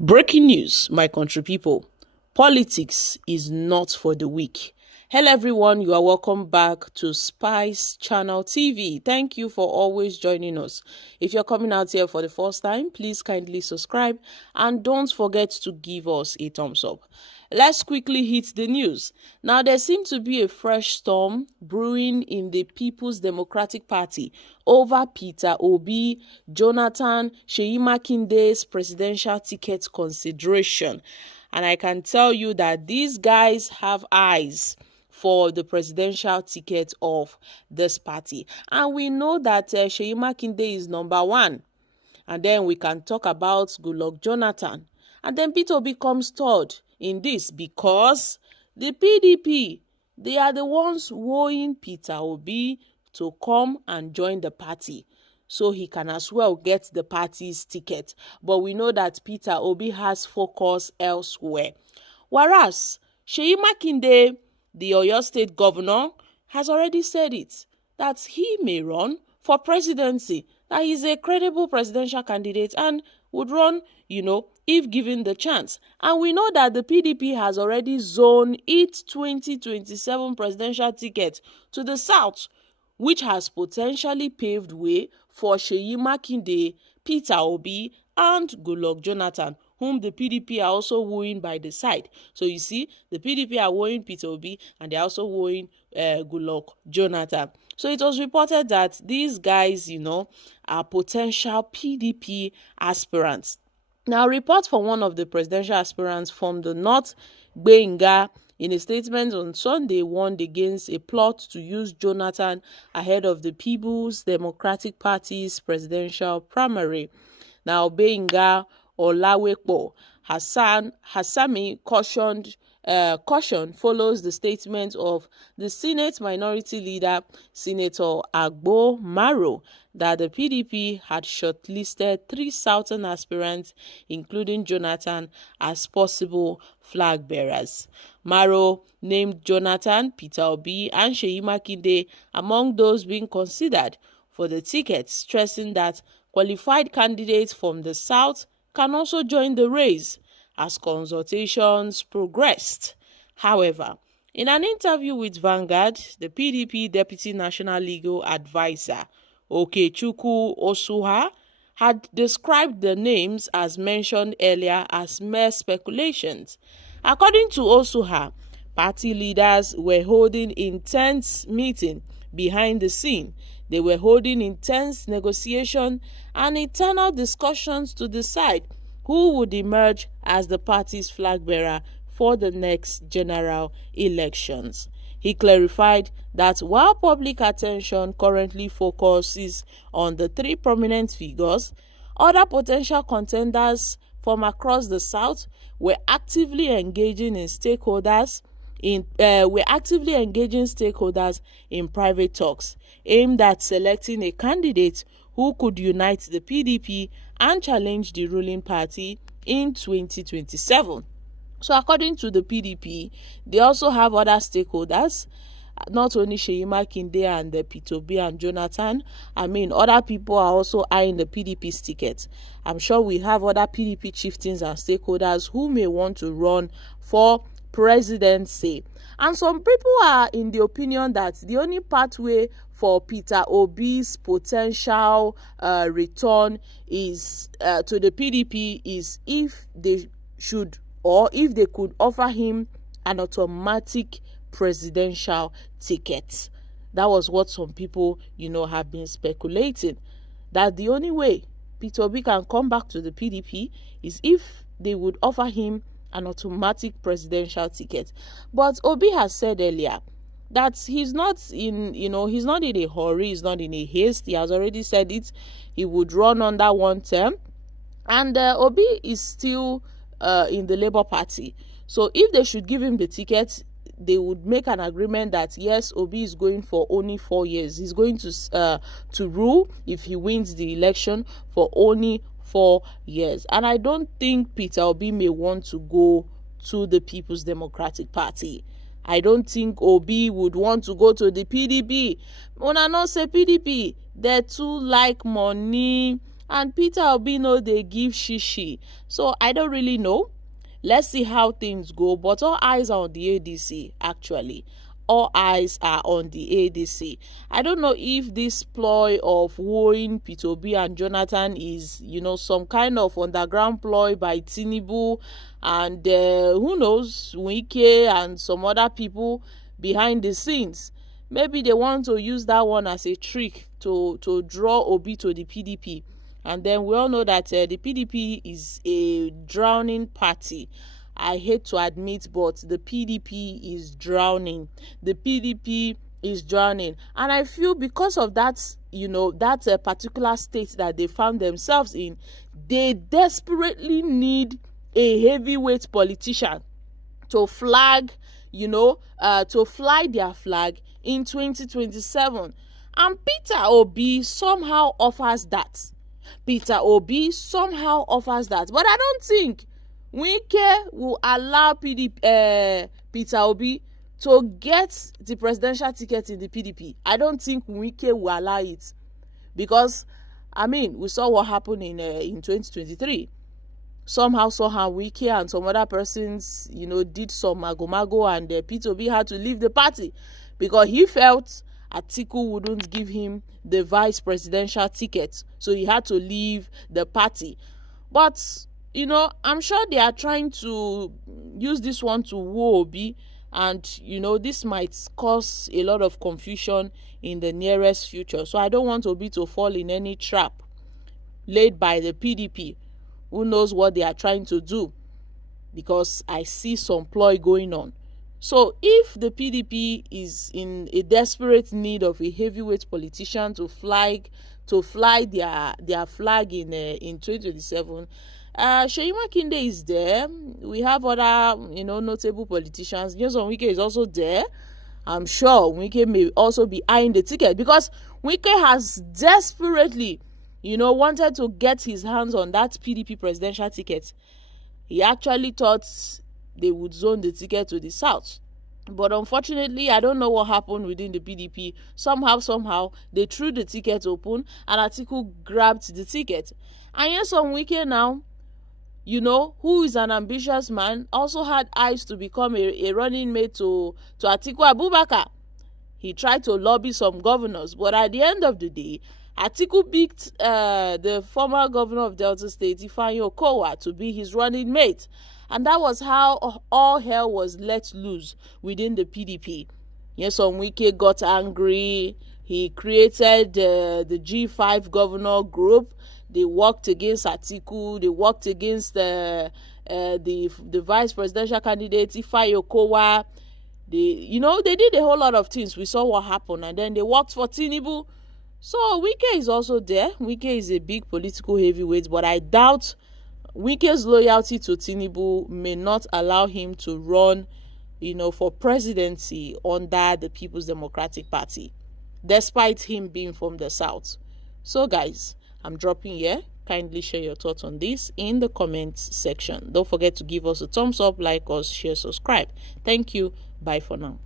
Breaking news, my country people. Politics is not for the weak. Hello everyone, you are welcome back to Spice Channel TV. Thank you for always joining us. If you're coming out here for the first time, please kindly subscribe and don't forget to give us a thumbs up. Let's quickly hit the news. Now, there seems to be a fresh storm brewing in the People's Democratic Party over Peter Obi, Jonathan, Makinde's presidential ticket consideration. And I can tell you that these guys have eyes for the presidential ticket of this party. And we know that Makinde is number one. And then we can talk about Goodluck Jonathan. And then Peter Obi comes third in this because the PDP, they are the ones wooing Peter Obi to come and join the party so he can as well get the party's ticket. But we know that Peter Obi has focus elsewhere. Whereas Makinde, the Oyo State governor, has already said it, that he may run for presidency, that he's a credible presidential candidate and would run, if given the chance. And we know that the PDP has already zoned its 2027 presidential ticket to the south, which has potentially paved way for Makinde, Peter Obi, and Goodluck Jonathan, whom the PDP are also wooing by the side. So you see, the PDP are wooing Peter Obi and they're also wooing Goodluck Jonathan. So it was reported that these guys, are potential PDP aspirants. Now, a report from one of the presidential aspirants from the North, Benga, in a statement on Sunday, warned against a plot to use Jonathan ahead of the People's Democratic Party's presidential primary. Now, Benga Olawepo Hassami caution follows the statement of the Senate Minority Leader, Senator Agbo Maro, that the PDP had shortlisted 3 Southern aspirants, including Jonathan, as possible flag bearers. Maro named Jonathan, Peter Obi, and Makinde among those being considered for the ticket, stressing that qualified candidates from the South can also join the race as consultations progressed. However, in an interview with Vanguard, the PDP Deputy National Legal Advisor, Okechukwu Osuha, had described the names as mentioned earlier as mere speculations. According to Osuha, party leaders were holding intense meetings behind the scene. They were holding intense negotiation and internal discussions to decide who would emerge as the party's flag bearer for the next general elections. He clarified that while public attention currently focuses on the 3 prominent figures, other potential contenders from across the South were actively engaging stakeholders in private talks aimed at selecting a candidate who could unite the PDP and challenge the ruling party in 2027. So according to the PDP, they also have other stakeholders, not only Makinde and Peter Obi and Jonathan. Other people are also eyeing the PDP's ticket. I'm sure we have other PDP chieftains and stakeholders who may want to run for presidency. And some people are in the opinion that the only pathway for Peter Obi's potential return is to the PDP is if they could offer him an automatic presidential ticket. That was what some people, have been speculating, that the only way Peter Obi can come back to the PDP is if they would offer him an automatic presidential ticket. But Obi has said earlier that he's not in a hurry, he's not in a haste. He has already said it. He would run under one term. And Obi is still in the Labour Party. So if they should give him the ticket, they would make an agreement that yes, Obi is going for only 4 years. He's going to rule if he wins the election for only 4 years. And I don't think Peter Obi may want to go to the People's Democratic Party. I don't think Obi would want to go to the PDP. When I not say PDP, they too like money. and Peter Obi no dey give shishi. So I don't really know. Let's see how things go, but all eyes are on the ADC actually. All eyes are on the ADC. I don't know if this ploy of wooing Peter Obi and Jonathan is, some kind of underground ploy by Tinubu and who knows, Wike and some other people behind the scenes. Maybe they want to use that one as a trick to draw Obi to the PDP. And then we all know that the PDP is a drowning party. I hate to admit, but the PDP is drowning. The PDP is drowning. And I feel because of that, that particular state that they found themselves in, they desperately need a heavyweight politician to flag, to fly their flag in 2027. And Peter Obi somehow offers that. But I don't think Wike will allow Peter Obi to get the presidential ticket in the PDP. I don't think Wike will allow it, because we saw what happened in 2023. Somehow Wike and some other persons did some mago and Peter Obi had to leave the party because he felt Atiku wouldn't give him the vice presidential ticket, so he had to leave the party. But I'm sure they are trying to use this one to woo Obi, and this might cause a lot of confusion in the nearest future. So I don't want Obi to fall in any trap laid by the PDP. Who knows what they are trying to do, because I see some ploy going on. So if the PDP is in a desperate need of a heavyweight politician to fly their flag in 2027, Makinde is there. We have other notable politicians. Nyesom Wike is also there. I'm sure Wike may also be eyeing the ticket, because Wike has desperately wanted to get his hands on that PDP presidential ticket. He actually thought they would zone the ticket to the south. But unfortunately, I don't know what happened within the PDP. Somehow, they threw the ticket open and Atiku grabbed the ticket. And Nyesom Wike now, who is an ambitious man, also had eyes to become a running mate to Atiku Abubakar. He tried to lobby some governors, but at the end of the day, Atiku picked the former governor of Delta State, Ifeanyi Okowa, to be his running mate. And that was how all hell was let loose within the PDP. Nyesom Wike got angry. He created the G5 governor group. They worked against Atiku. They worked against the vice presidential candidate, Ifeanyi Okowa. They did a whole lot of things. We saw what happened. And then they worked for Tinubu. So Wike is also there. Wike is a big political heavyweight, but I doubt Wike's loyalty to Tinubu may not allow him to run, for presidency under the People's Democratic Party, despite him being from the South. So guys, I'm dropping here. Kindly share your thoughts on this in the comments section. Don't forget to give us a thumbs up, like us, share, subscribe. Thank you. Bye for now.